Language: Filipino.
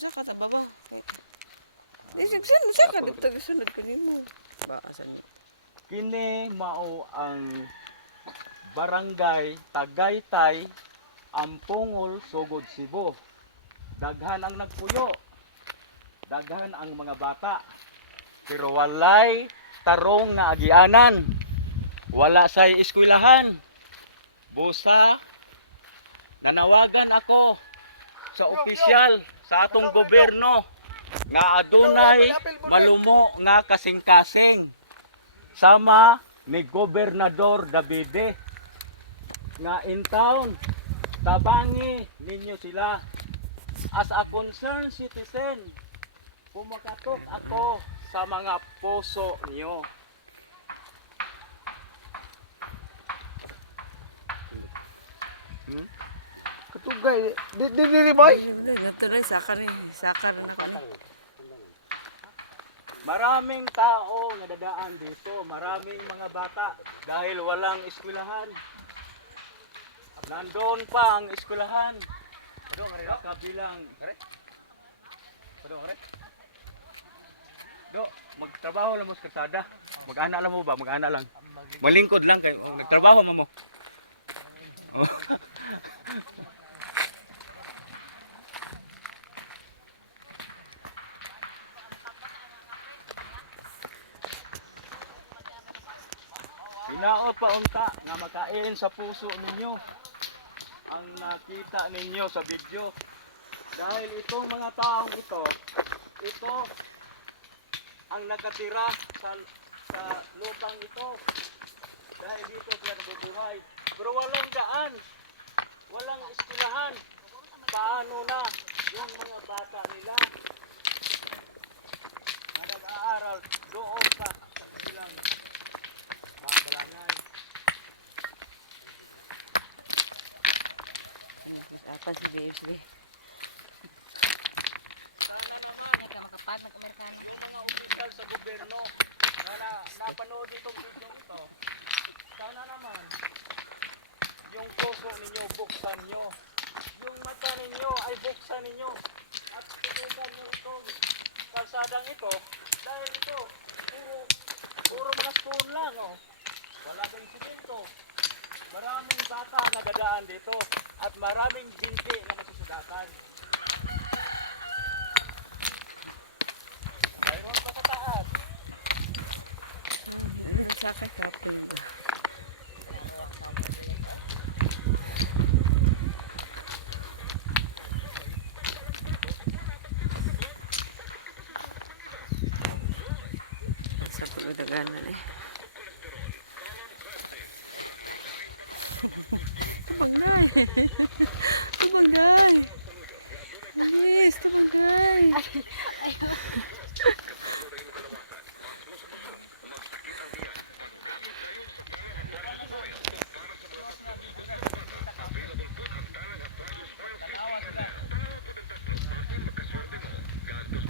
sa ka sa baba. Isa ka dito sunod ko nimo. Ba asan ni? Kini mao ang barangay Tagaytay, Ampungol, Sugod, Cebu. Daghan ang nagpuyo. Daghan ang mga bata. Pero walay tarong nga agianan. Wala say eskwelahan. Busa nanawagan ako sa opisyal sa atong gobyerno nga adunay malumo nga kasing-kasing sama ni Gobernador Davide nga in town tabangi ninyo sila as a concerned citizen. Pumakatok ako sa mga puso niyo. Katugay, di boy. Natuloy sakar ni. Sakar na ka. Maraming tao nga dadaan dito, maraming mga bata dahil walang eskwelahan. Nandoon pa ang eskwelahan. Sa kabilang. Do, magtrabaho lang mo sa kalsada. Mag-ana lang mo ba? Mag-ana lang. Malingkod lang kayo. Nagtrabaho mo mo. Oh. Hinaot pa unta nga makain sa puso ninyo ang nakita ninyo sa video. Dahil itong mga taong ito ang nakatira sa lupang ito. Dahil dito sila nabubuhay. Pero walang daan, walang eskwelahan. Paano na yung mga bata nila na nag-aaral doon sa kanilang balangan. Apa si BFC? Yung mga opisyal sa gobyerno na napanood itong video ito, sana naman yung puso ninyo buksan nyo. Yung mata ninyo ay buksan ninyo at tutukan nyo itong kalsadang ito dahil ito puro mga stone lang wala din simento. Maraming bata na dadaan dito at maraming binti na masusudatan. Mayroon pa sa taas. Sakit ka po. Sa pagdaganan eh. Tumagay. Tumagay. Yes, tumagay.